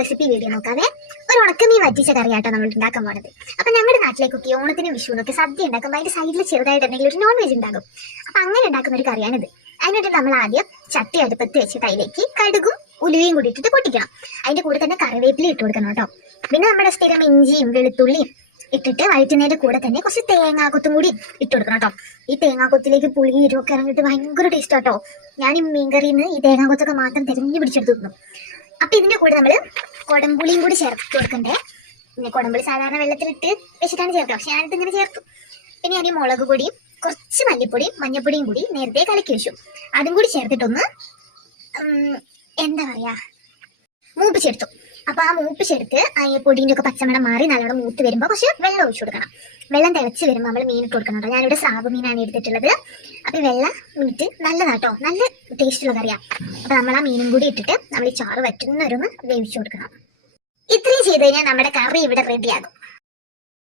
Recipe video നോക്കാതെ ഒരു ഉണക്കമീൻ വറ്റിച്ച കറിയാട്ടോ നമ്മൾ ഉണ്ടാക്കാൻ പോകുന്നത്. അപ്പൊ ഞങ്ങളുടെ നാട്ടിലേക്കൊക്കെ ഓണത്തിനും വിഷുവിനൊക്കെ സദ്യ ഉണ്ടാക്കുമ്പോൾ അതിന്റെ സൈഡിൽ ചെറുതായിട്ട് എന്തെങ്കിലും ഒരു നോൺ വെജ് ഉണ്ടാകും. അപ്പൊ അങ്ങനെ ഉണ്ടാക്കുന്ന ഒരു കറിയാണിത്. അതിനായിട്ട് നമ്മൾ ആദ്യം ചട്ടി അടുപ്പത്ത് വെച്ചിട്ട് അതിലേക്ക് കടുകും ഉലുവയും കൂടി ഇട്ടിട്ട് പൊട്ടിക്കണം. അതിന്റെ കൂടെ തന്നെ കറിവേപ്പില ഇട്ട് കൊടുക്കണം കേട്ടോ. പിന്നെ നമ്മുടെ സ്ഥിരം ഇഞ്ചിയും വെളുത്തുള്ളിയും ഇട്ടിട്ട് വഴറ്റുന്നതിന്റെ കൂടെ തന്നെ കുറച്ച് തേങ്ങാക്കൊത്തും കൂടി ഇട്ട് കൊടുക്കണം കേട്ടോ. ഈ തേങ്ങാക്കൊത്തിലേക്ക് പുളി ഇരുവൊക്കെ ഇറങ്ങിയിട്ട് ഭയങ്കര ടേസ്റ്റ് കേട്ടോ. ഞാൻ ഈ മീൻകറിയിൽ നിന്ന് ഈ തേങ്ങാക്കൊത്തൊക്കെ മാത്രം തിരഞ്ഞു പിടിച്ചെടുത്ത് വെക്കുന്നു. അപ്പൊ ഇതിന്റെ കൂടെ നമ്മള് കൊടംപുളിയും കൂടി ചേർത്ത് കൊടുക്കണ്ടേ. പിന്നെ കൊടംപുളി സാധാരണ വെള്ളത്തിലിട്ട് വെച്ചിട്ടാണ് ചേർക്കുക, പക്ഷെ ഞാനിത് ഇങ്ങനെ ചേർത്തു. പിന്നെ അതിന് മുളക് പൊടിയും കുറച്ച് മല്ലിപ്പൊടിയും മഞ്ഞപ്പൊടിയും കൂടി നേരത്തെ കലക്കി വെച്ചു. അതും കൂടി ചേർത്തിട്ടൊന്ന് എന്താ പറയാ മൂപ്പിച്ചെടുത്തു. അപ്പൊ ആ മൂപ്പിച്ചെടുത്ത് ആ പൊടിന്റെ ഒക്കെ പച്ചമണം മാറി നല്ലോണം മൂത്ത് വരുമ്പോൾ കുറച്ച് വെള്ളം ഒഴിച്ചു കൊടുക്കണം. വെള്ളം തിളച്ച് വരുമ്പോൾ നമ്മൾ മീൻ ഇട്ട് കൊടുക്കണം കേട്ടോ. ഞാനിവിടെ സ്രാവ് മീനാണ് എടുത്തിട്ടുള്ളത്. അപ്പൊ വെള്ളം മീനിട്ട് നല്ലതാട്ടോ, നല്ല ടേസ്റ്റുള്ള കറിയാ. അപ്പൊ നമ്മൾ ആ മീനും കൂടി ഇട്ടിട്ട് നമ്മൾ ഈ ചാറ് വറ്റുന്നവരൊന്ന് വേവിച്ചു കൊടുക്കണം. ഇത്രയും ചെയ്ത് കഴിഞ്ഞാൽ നമ്മുടെ കറി ഇവിടെ റെഡിയാകും.